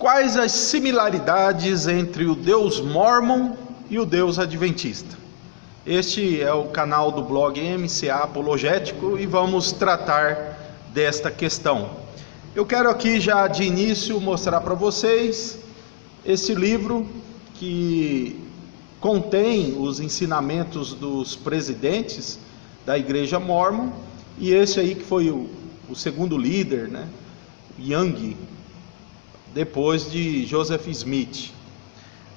Quais as similaridades entre o Deus Mórmon e o Deus Adventista? Este é o canal do blog MCA Apologético e vamos tratar desta questão. Eu quero aqui já de início mostrar para vocês esse livro que contém os ensinamentos dos presidentes da Igreja Mórmon, e esse aí que foi o segundo líder, né, Young, depois de Joseph Smith.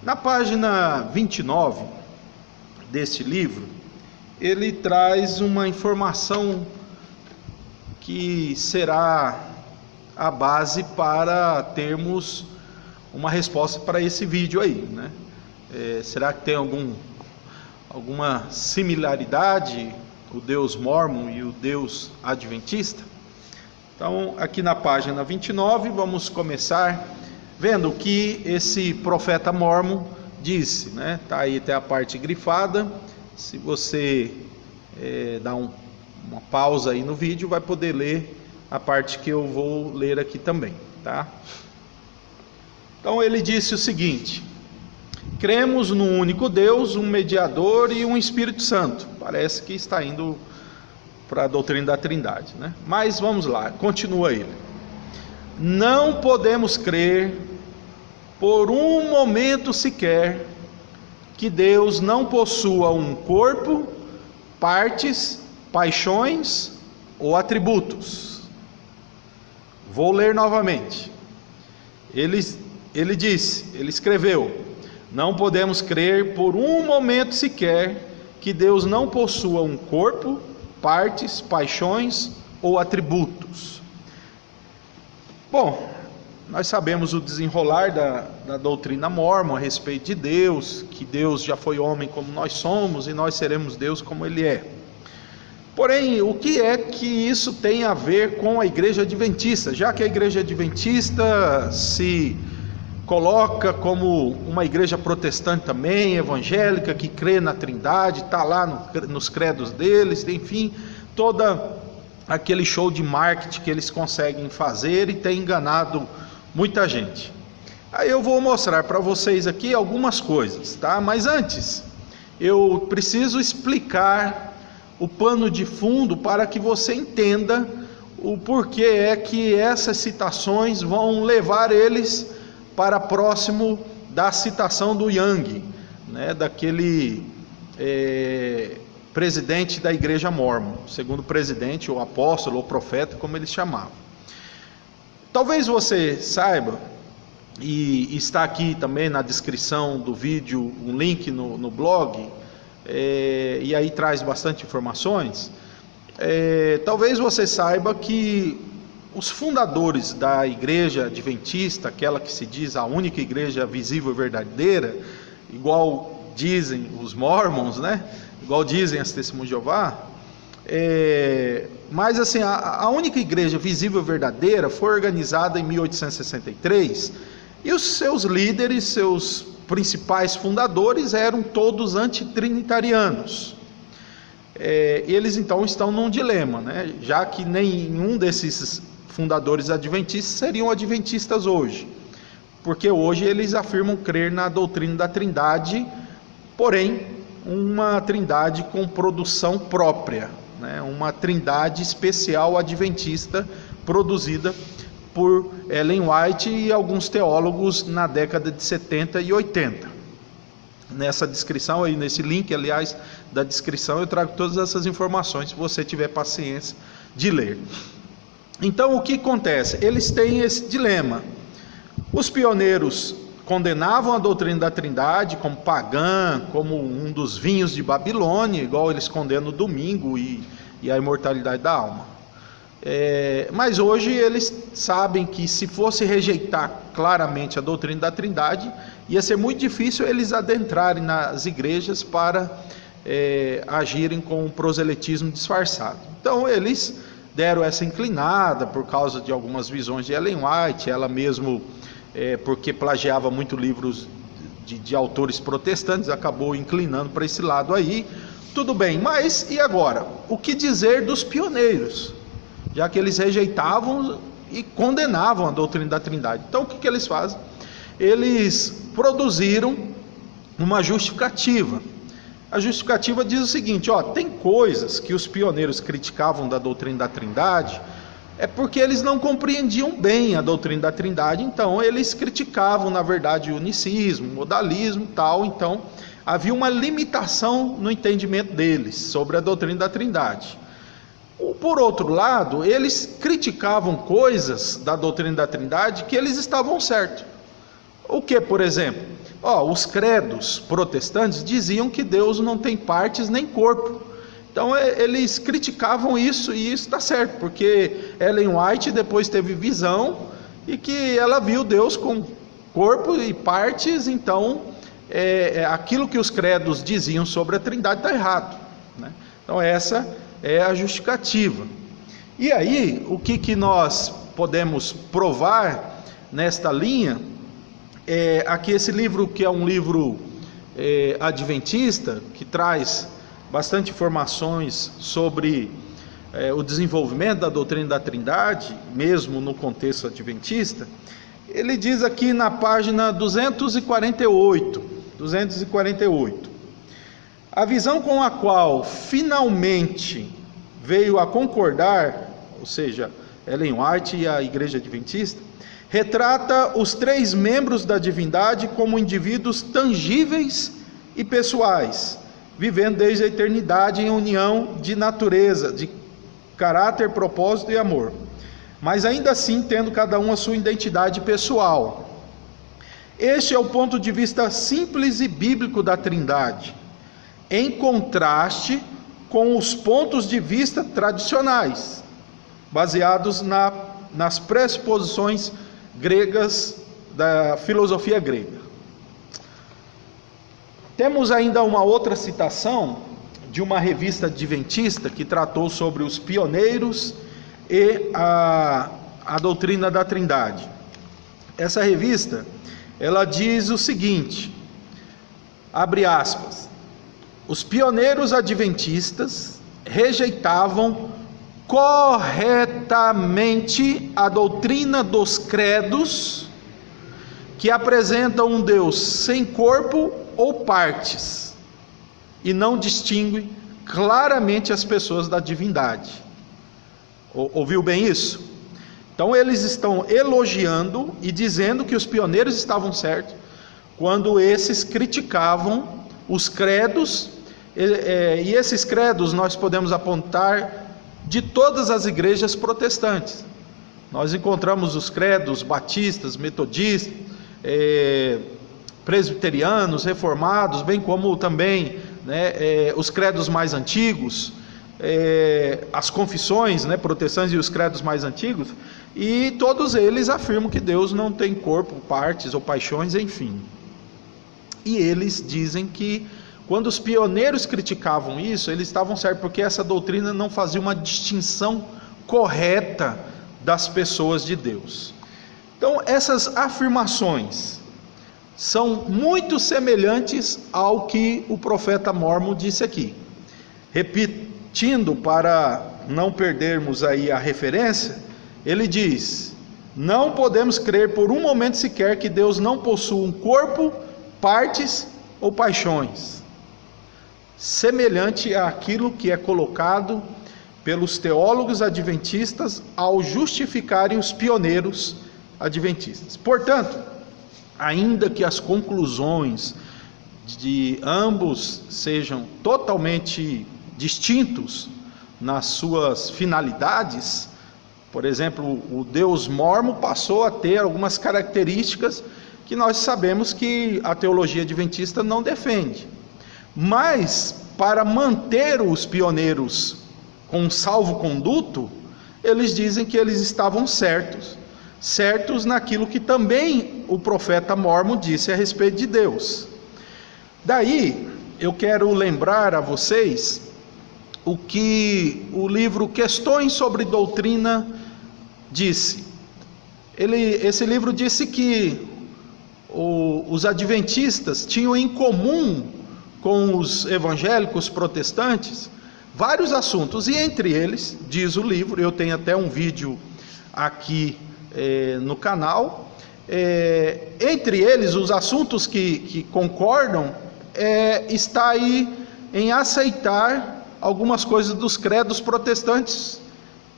Na página 29 deste livro, ele traz uma informação que será a base para termos uma resposta para esse vídeo aí, né? Será que tem alguma similaridade o Deus Mórmon e o Deus Adventista? Então, aqui na página 29, vamos começar vendo o que esse profeta Mórmon disse, né? Tá aí até a parte grifada. Se você dar uma pausa aí no vídeo, vai poder ler a parte que eu vou ler aqui também, tá? Então ele disse o seguinte: cremos num único Deus, um mediador e um Espírito Santo. Parece que está indo para a doutrina da Trindade, né? Mas vamos lá, continua ele. Não podemos crer por um momento sequer que Deus não possua um corpo, partes, paixões ou atributos. Vou ler novamente. Ele escreveu: não podemos crer por um momento sequer que Deus não possua um corpo, partes, paixões ou atributos. Bom, nós sabemos o desenrolar da doutrina mórmon a respeito de Deus, que Deus já foi homem como nós somos e nós seremos Deus como Ele é. Porém, o que é que isso tem a ver com a Igreja Adventista? Já que a Igreja Adventista se coloca como uma igreja protestante também, evangélica, que crê na Trindade, está lá nos credos deles, enfim, toda aquele show de marketing que eles conseguem fazer e tem enganado muita gente. Aí eu vou mostrar para vocês aqui algumas coisas, tá? Mas antes, eu preciso explicar o pano de fundo para que você entenda o porquê é que essas citações vão levar eles para próximo da citação do Young, né, daquele presidente da Igreja Mórmon, segundo presidente, ou apóstolo, ou profeta, como eles chamavam. Talvez você saiba, e está aqui também na descrição do vídeo um link no blog, e aí traz bastante informações. Talvez você saiba que os fundadores da Igreja Adventista, aquela que se diz a única igreja visível e verdadeira, igual dizem os Mormons, né? Igual dizem as Testemunhas de Jeová, mas assim, a única igreja visível e verdadeira foi organizada em 1863, e os seus líderes, seus principais fundadores eram todos antitrinitarianos. Eles então estão num dilema, né? Já que nenhum desses fundadores adventistas seriam adventistas hoje, porque hoje eles afirmam crer na doutrina da Trindade, porém uma Trindade com produção própria, né? Uma Trindade especial adventista produzida por Ellen White e alguns teólogos na década de 70 e 80. Nessa descrição aí, nesse link, aliás, da descrição, eu trago todas essas informações, se você tiver paciência de ler. Então, o que acontece? Eles têm esse dilema. Os pioneiros condenavam a doutrina da Trindade como pagã, como um dos vinhos de Babilônia, igual eles condenam o domingo e a imortalidade da alma. Mas hoje eles sabem que se fosse rejeitar claramente a doutrina da Trindade, ia ser muito difícil eles adentrarem nas igrejas para agirem com um proselitismo disfarçado. Então eles deram essa inclinada por causa de algumas visões de Ellen White, ela mesmo, porque plagiava muito livros de autores protestantes, acabou inclinando para esse lado aí. Tudo bem, mas e agora? O que dizer dos pioneiros? Já que eles rejeitavam e condenavam a doutrina da Trindade. Então o que eles fazem? Eles produziram uma justificativa. A justificativa diz o seguinte: tem coisas que os pioneiros criticavam da doutrina da Trindade, é porque eles não compreendiam bem a doutrina da Trindade, então eles criticavam, na verdade, o unicismo, o modalismo e tal. Então havia uma limitação no entendimento deles sobre a doutrina da Trindade. Por outro lado, eles criticavam coisas da doutrina da Trindade que eles estavam certos. O que, por exemplo? Os credos protestantes diziam que Deus não tem partes nem corpo. Então eles criticavam isso, e isso está certo, porque Ellen White depois teve visão e que ela viu Deus com corpo e partes. Então aquilo que os credos diziam sobre a Trindade está errado, né? Então essa é a justificativa. E aí, o que nós podemos provar nesta linha? Aqui esse livro, que é um livro adventista, que traz bastante informações sobre o desenvolvimento da doutrina da Trindade, mesmo no contexto adventista. Ele diz aqui na página 248, a visão com a qual finalmente veio a concordar, ou seja, Ellen White e a Igreja Adventista, retrata os três membros da divindade como indivíduos tangíveis e pessoais, vivendo desde a eternidade em união de natureza, de caráter, propósito e amor, mas ainda assim tendo cada um a sua identidade pessoal. Este é o ponto de vista simples e bíblico da Trindade, em contraste com os pontos de vista tradicionais, baseados nas pressuposições gregas, da filosofia grega. Temos ainda uma outra citação de uma revista adventista que tratou sobre os pioneiros e a doutrina da Trindade. Essa revista, ela diz o seguinte, abre aspas: os pioneiros adventistas rejeitavam corretamente a doutrina dos credos, que apresentam um Deus sem corpo ou partes, e não distingue claramente as pessoas da divindade. Ouviu bem isso? Então eles estão elogiando e dizendo que os pioneiros estavam certos, quando esses criticavam os credos, e esses credos nós podemos apontar de todas as igrejas protestantes. Nós encontramos os credos batistas, metodistas, presbiterianos, reformados, bem como também os credos mais antigos, as confissões protestantes e os credos mais antigos, e todos eles afirmam que Deus não tem corpo, partes ou paixões, enfim. E eles dizem que quando os pioneiros criticavam isso, eles estavam certos, porque essa doutrina não fazia uma distinção correta das pessoas de Deus. Então essas afirmações são muito semelhantes ao que o profeta Mormon disse aqui. Repetindo para não perdermos aí a referência, ele diz: não podemos crer por um momento sequer que Deus não possua um corpo, partes ou paixões. Semelhante àquilo que é colocado pelos teólogos adventistas ao justificarem os pioneiros adventistas. Portanto, ainda que as conclusões de ambos sejam totalmente distintos nas suas finalidades, por exemplo, o Deus Mormon passou a ter algumas características que nós sabemos que a teologia adventista não defende. Mas, para manter os pioneiros com salvo-conduto, eles dizem que eles estavam certos naquilo que também o profeta Mormon disse a respeito de Deus. Daí, eu quero lembrar a vocês o que o livro Questões sobre Doutrina disse. Esse livro disse que os adventistas tinham em comum com os evangélicos protestantes vários assuntos, e entre eles, diz o livro, eu tenho até um vídeo aqui no canal. Entre eles, os assuntos que concordam está aí em aceitar algumas coisas dos credos protestantes,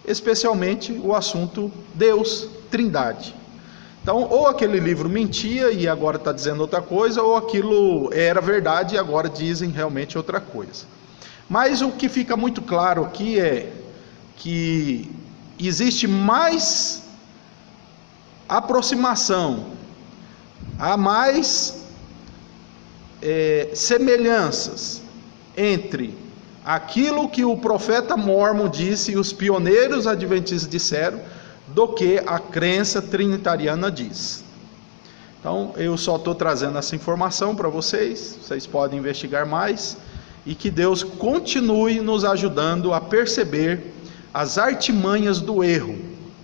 especialmente o assunto Deus, Trindade. Então, ou aquele livro mentia e agora está dizendo outra coisa, ou aquilo era verdade e agora dizem realmente outra coisa. Mas o que fica muito claro aqui é que existe mais aproximação, há mais semelhanças entre aquilo que o profeta Mormon disse e os pioneiros adventistas disseram, do que a crença trinitariana diz. Então, eu só estou trazendo essa informação para vocês podem investigar mais, e que Deus continue nos ajudando a perceber as artimanhas do erro,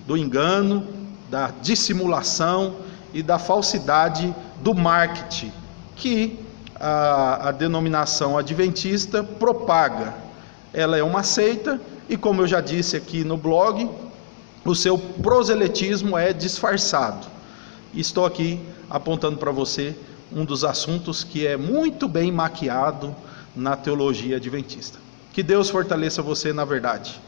do engano, da dissimulação e da falsidade do marketing, que a denominação adventista propaga. Ela é uma seita, e como eu já disse aqui no blog, o seu proselitismo é disfarçado. Estou aqui apontando para você um dos assuntos que é muito bem maquiado na teologia adventista. Que Deus fortaleça você na verdade.